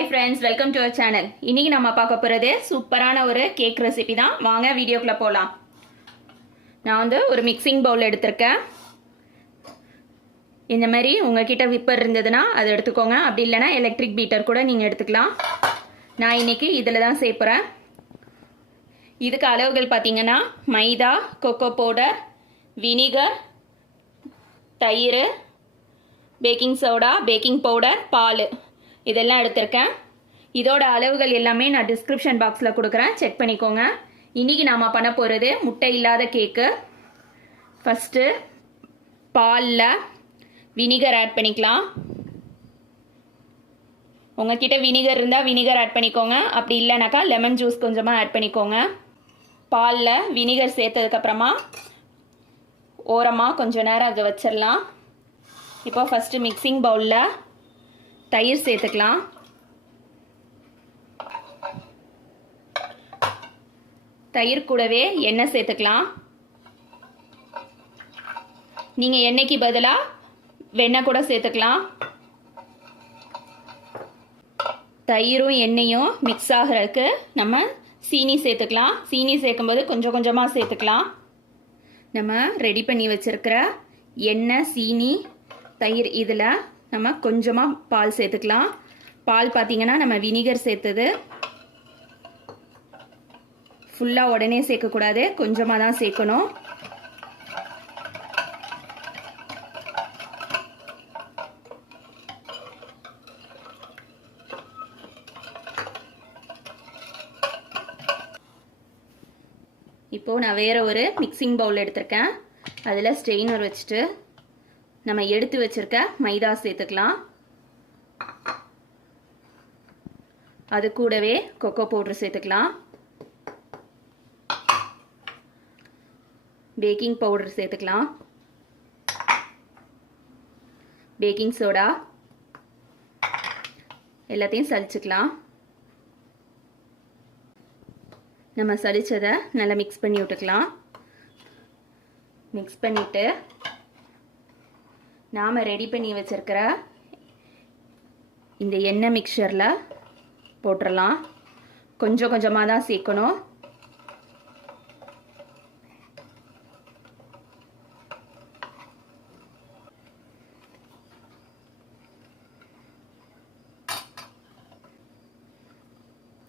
Hi friends, welcome to our channel. இன்னைக்கு நம்ம பார்க்க போறது சூப்பரான ஒரு கேக் ரெசிபி தான். வாங்க வீடியோக்குள்ள போலாம். நான் வந்து ஒரு மிக்சிங் பவுல் எடுத்துர்க்கேன். இந்த மாதிரி உங்ககிட்ட விப்பர் இருந்ததுனா அதை எடுத்துக்கோங்க. அப்படி இல்லனா எலக்ட்ரிக் பீட்டர் கூட நீங்க எடுத்துக்கலாம். நான் இன்னைக்கு இதில தான் சேர்ப்பறேன். இதுக்கு அளவுகள் பாத்தீங்கன்னா மைதா, கோகோ பவுடர், வினிகர், தயிர், பேக்கிங் சோடா, பேக்கிங் பவுடர், பால் இதெல்லாம் எடுத்துர்க்கேன். இதோட அளவுகள் எல்லாமே நான் டிஸ்கிரிப்ஷன் பாக்ஸில் கொடுக்குறேன், செக் பண்ணிக்கோங்க. இன்றைக்கி நாம் பண்ண போகிறது முட்டை இல்லாத கேக்கு. ஃபஸ்ட்டு பாலில் வினிகர் ஆட் பண்ணிக்கலாம். உங்ககிட்ட வினிகர் இருந்தால் வினிகர் ஆட் பண்ணிக்கோங்க. அப்படி இல்லைனாக்கா லெமன் ஜூஸ் கொஞ்சமாக ஆட் பண்ணிக்கோங்க. பாலில் வினிகர் சேர்த்ததுக்கப்புறமா ஓரமாக கொஞ்சம் நேரம் அதை வச்சிடலாம். இப்போ ஃபஸ்ட்டு மிக்சிங் பவுலில் தயிர் சேர்த்துக்கலாம். தயிர் கூடவே எண்ணெய் சேர்த்துக்கலாம். நீங்கள் எண்ணெய்க்கு பதிலாக வெண்ணெய் கூட சேர்த்துக்கலாம். தயிரும் எண்ணெயும் மிக்ஸ் ஆகிறதுக்கு நம்ம சீனி சேர்த்துக்கலாம். சீனி சேர்க்கும்போது கொஞ்சம் கொஞ்சமாக சேர்த்துக்கலாம். நம்ம ரெடி பண்ணி வச்சிருக்கிற எண்ணெய், சீனி, தயிர் இதில் நம்ம கொஞ்சமாக பால் சேர்த்துக்கலாம். பால் பார்த்தீங்கன்னா நம்ம வினிகர் சேர்த்தது. ஃபுல்லாக உடனே சேர்க்கக்கூடாது, கொஞ்சமாக தான் சேர்க்கணும். இப்போது நான் வேறு ஒரு மிக்சிங் பவுல் எடுத்திருக்கேன். அதில் ஸ்ட்ரெயினர் வச்சுட்டு நம்ம எடுத்து வச்சிருக்க மைதா சேர்த்துக்கலாம். அது கூடவே கோகோ பவுடர் சேர்த்துக்கலாம். பேக்கிங் பவுடர் சேர்த்துக்கலாம். பேக்கிங் சோடா எல்லாத்தையும் சலிச்சுக்கலாம். நம்ம சலிச்சதை நல்லா மிக்ஸ் பண்ணி விட்டுக்கலாம். மிக்ஸ் பண்ணிவிட்டு நாம் ரெடி பண்ணி வச்சிருக்கிற இந்த எண்ணெய் மிக்சரில் போட்டுடலாம். கொஞ்சம் கொஞ்சமாக தான் சேர்க்கணும்.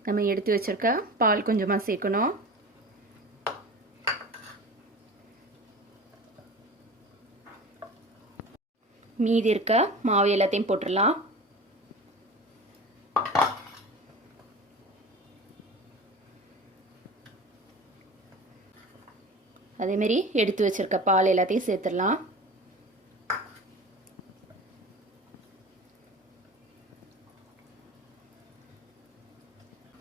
நம்ம எடுத்து வச்சிருக்க பால் கொஞ்சமாக சேர்க்கணும். மீதி இருக்க மாவு எல்லாத்தையும் போட்டுடலாம். அதேமாரி எடுத்து வச்சிருக்க பால் எல்லாத்தையும் சேர்த்துடலாம்.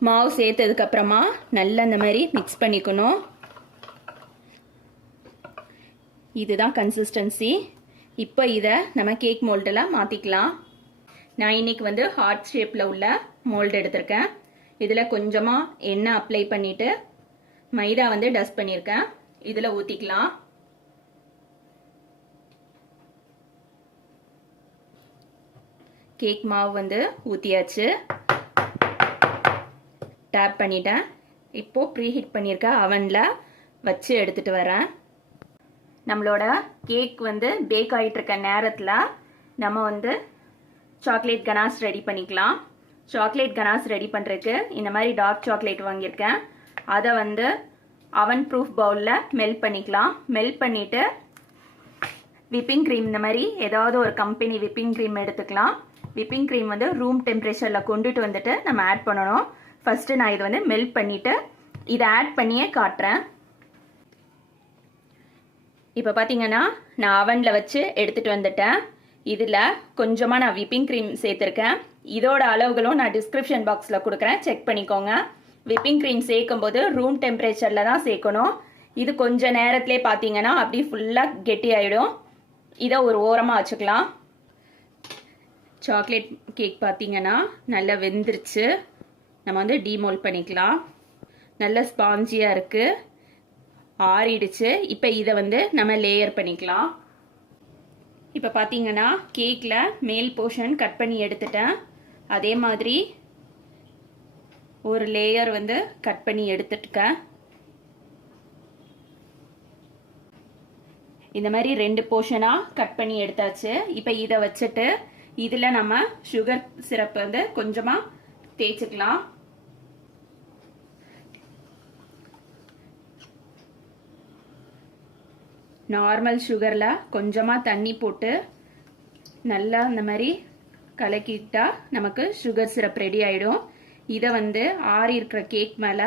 மாவு சேர்த்ததுக்கு அப்புறமா நல்லா இந்த மாதிரி மிக்ஸ் பண்ணிக்கணும். இதுதான் கன்சிஸ்டன்சி. இப்போ இதை நம்ம கேக் மோல்டில் மாற்றிக்கலாம். நான் இன்னைக்கு வந்து ஹார்ட் ஷேப்பில் உள்ள மோல்டு எடுத்திருக்கேன். இதில் கொஞ்சமாக எண்ணெய் அப்ளை பண்ணிவிட்டு மைதா வந்து டஸ்ட் பண்ணியிருக்கேன். இதில் ஊற்றிக்கலாம். கேக் மாவு வந்து ஊற்றியாச்சு. டேப் பண்ணிட்டேன். இப்போது ப்ரீஹீட் பண்ணியிருக்க அவனில் வச்சு எடுத்துகிட்டு வரேன். நம்மளோட கேக் வந்து பேக் ஆகிட்டு இருக்க நேரத்தில் நம்ம வந்து சாக்லேட் கனாஷ் ரெடி பண்ணிக்கலாம். சாக்லேட் கனாஷ் ரெடி பண்ணுறதுக்கு இந்த மாதிரி டார்க் சாக்லேட் வாங்கியிருக்கேன். அதை வந்து அவன் ப்ரூஃப் பவுலில் மெல்ட் பண்ணிக்கலாம். மெல்ட் பண்ணிவிட்டு விப்பிங் க்ரீம், இந்த மாதிரி ஏதாவது ஒரு கம்பெனி விப்பிங் க்ரீம் எடுத்துக்கலாம். விப்பிங் க்ரீம் வந்து ரூம் டெம்பரேச்சரில் கொண்டுட்டு வந்துட்டு நம்ம ஆட் பண்ணணும். ஃபஸ்ட்டு நான் இதை வந்து மெல்ட் பண்ணிவிட்டு இதை ஆட் பண்ணியே காட்டுறேன். இப்போ பார்த்தீங்கன்னா நான் அவனில் வச்சு எடுத்துகிட்டு வந்துட்டேன். இதில் கொஞ்சமாக நான் விப்பிங் க்ரீம் சேர்த்துருக்கேன். இதோட அளவுகளும் நான் டிஸ்கிரிப்ஷன் பாக்ஸில் கொடுக்குறேன், செக் பண்ணிக்கோங்க. விப்பிங் க்ரீம் சேர்க்கும்போது ரூம் டெம்பரேச்சரில் தான் சேர்க்கணும். இது கொஞ்சம் நேரத்திலே பார்த்தீங்கன்னா அப்படியே ஃபுல்லாக கெட்டி ஆகிடும். இதை ஒரு ஓரமாக வச்சுக்கலாம். சாக்லேட் கேக் பார்த்தீங்கன்னா நல்லா வெந்துருச்சு. நம்ம வந்து டீமோல்ட் பண்ணிக்கலாம். நல்ல ஸ்பாஞ்சியாக இருக்குது, ஆறிடுச்சு. இப்போ இதை வந்து நம்ம லேயர் பண்ணிக்கலாம். இப்போ பார்த்தீங்கன்னா கேக்கில் மேல் போர்ஷன் கட் பண்ணி எடுத்துட்டேன். அதே மாதிரி ஒரு லேயர் வந்து கட் பண்ணி எடுத்துட்டுக்கேன். இந்த மாதிரி 2 போர்ஷனா கட் பண்ணி எடுத்தாச்சு. இப்போ இதை வச்சுட்டு இதுல நம்ம சுகர் சிரப் வந்து கொஞ்சமா தேய்ச்சிக்கலாம். நார்மல் சுகர்ல கொஞ்சமா தண்ணி போட்டு நல்லா இந்த மாதிரி கலக்கிட்டா நமக்கு சுகர் சிரப் ரெடி ஆயிடும். இதை வந்து ஆறி இருக்கிற கேக் மேல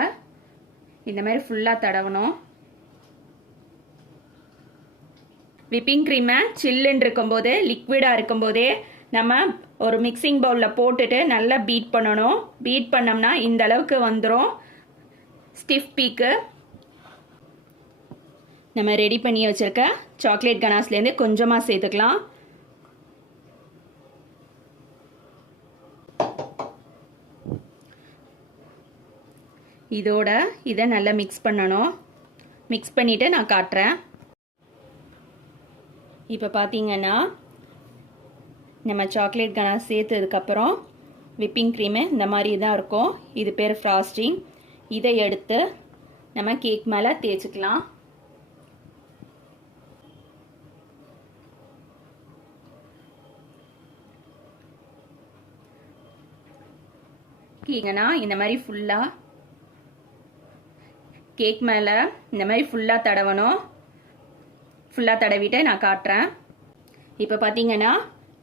இந்த மாதிரி ஃபுல்லா தடவணும். விப்பிங் கிரீமை சில்லுன்னு இருக்கும்போது லிக்விடா இருக்கும்போதே நம்ம ஒரு மிக்சிங் பவுல்ல போட்டுட்டு நல்லா பீட் பண்ணணும். பீட் பண்ணோம்னா இந்த அளவுக்கு வந்துடும் ஸ்டிஃப் பீக்கு. நம்ம ரெடி பண்ணி வச்சிருக்க சாக்லேட் கனாஷ்லேருந்து கொஞ்சமா சேர்த்துக்கலாம். இதோட இதை நல்லா மிக்ஸ் பண்ணணும். மிக்ஸ் பண்ணிட்டு நான் காட்டுறேன். இப்போ பார்த்தீங்கன்னா நம்ம சாக்லேட் கனாஷ் சேர்த்ததுக்கப்புறம் விப்பிங் க்ரீமு இந்த மாதிரி தான் இருக்கும். இது பேர் ஃப்ராஸ்டிங். இதை எடுத்து நம்ம கேக் மேலே தேய்ச்சிக்கலாம். இந்த மாதிரி ஃபுல்லா கேக் மேல இந்த மாதிரி ஃபுல்லா தடவணும். ஃபுல்லா தடவிட்டு நான் காட்டுறேன். இப்போ பார்த்தீங்கன்னா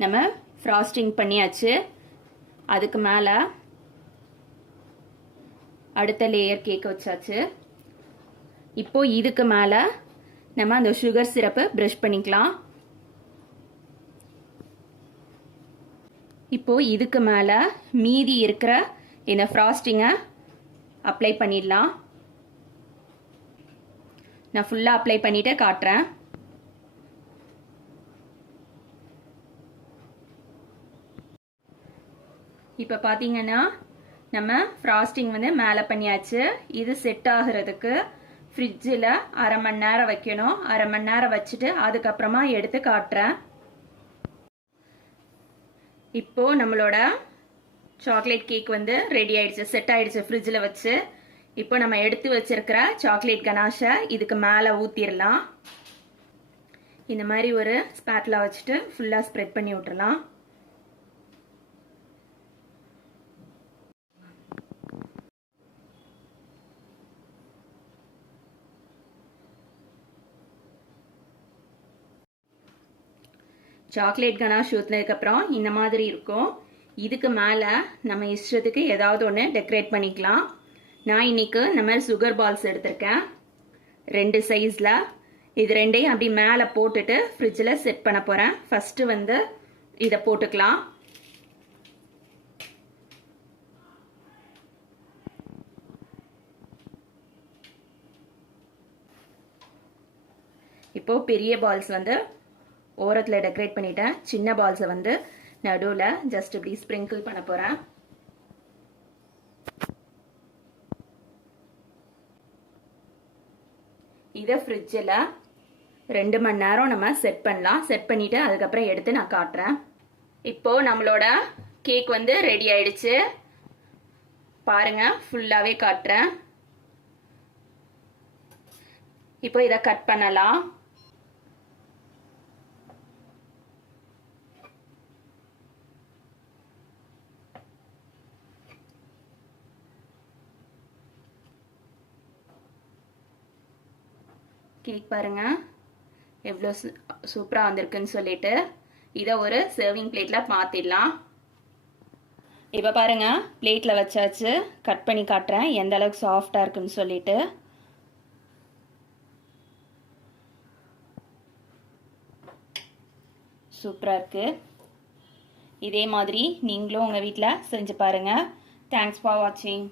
நம்ம ஃப்ராஸ்டிங் பண்ணியாச்சு. அதுக்கு மேல அடுத்த லேயர் கேக் வச்சாச்சு. இப்போ இதுக்கு மேல நம்ம அந்த சுகர் சிரப்பை பிரஷ் பண்ணிக்கலாம். இப்போ இதுக்கு மேல மீதி இருக்கிற இந்த ஃப்ராஸ்டிங்கை அப்ளை பண்ணிடலாம். நான் ஃபுல்லா அப்ளை பண்ணிட்டு காட்டுறேன். இப்போ பார்த்தீங்கன்னா நம்ம ஃப்ராஸ்டிங் வந்து மேலே பண்ணியாச்சு. இது செட் ஆகுறதுக்கு ஃப்ரிட்ஜில் 1/2 மணி நேரம் வைக்கணும். 1/2 மணி நேரம் வச்சுட்டு அதுக்கப்புறமா எடுத்து காட்டுறேன். இப்போ நம்மளோட சாக்லேட் கேக் வந்து ரெடி ஆயிடுச்சு, செட் ஆயிடுச்சு ஃப்ரிட்ஜில் வச்சு. இப்போ நம்ம எடுத்து வச்சிருக்கிற சாக்லேட் கனாஷை இதுக்கு மேலே ஊற்றிடலாம். இந்த மாதிரி ஒரு ஸ்பேட்லா வச்சுட்டு ஃபுல்லாக ஸ்ப்ரெட் பண்ணி விட்டுறலாம். சாக்லேட் கனாஷ் ஊற்றினதுக்கப்புறம் இந்த மாதிரி இருக்கும். இதுக்கு மேலே நம்ம இஷ்டத்துக்கு ஏதாவது ஒன்று டெக்கரேட் பண்ணிக்கலாம். நான் இன்னைக்கு இந்த மாதிரி சுகர் பால்ஸ் எடுத்திருக்கேன் 2 சைஸில். இது ரெண்டையும் அப்படி மேலே போட்டுட்டு ஃப்ரிட்ஜில் செட் பண்ண போகிறேன். ஃபஸ்ட்டு வந்து இதை போட்டுக்கலாம். இப்போ பெரிய பால்ஸ் வந்து ஓரத்தில் டெக்கரேட் பண்ணிட்டேன். சின்ன பால்ஸை வந்து நடுவில் ஜஸ்ட் இப்படி ஸ்ப்ரிங்கிள் பண்ண போகிறேன். இதை ஃப்ரிட்ஜில் 2 மணி நேரம் நம்ம செட் பண்ணலாம். செட் பண்ணிவிட்டு அதுக்கப்புறம் எடுத்து நான் காட்டுறேன். இப்போ நம்மளோட கேக் வந்து ரெடி ஆயிடுச்சு. பாருங்க, ஃபுல்லாகவே காட்டுறேன். இப்போ இதை கட் பண்ணலாம். கேக் பாருங்க எவ்வளோ சூப்பராக வந்திருக்குன்னு சொல்லிட்டு இதை ஒரு சர்விங் பிளேட்டில் மாற்றிடலாம். இப்போ பாருங்க பிளேட்டில் வச்சாச்சு. கட் பண்ணி காட்டுறேன் எந்த அளவுக்கு சாஃப்டாக இருக்குன்னு சொல்லிட்டு. சூப்பராக இருக்கு. இதே மாதிரி நீங்களும் உங்கள் வீட்டில் செஞ்சு பாருங்கள். தேங்க்ஸ் ஃபார் வாட்சிங்.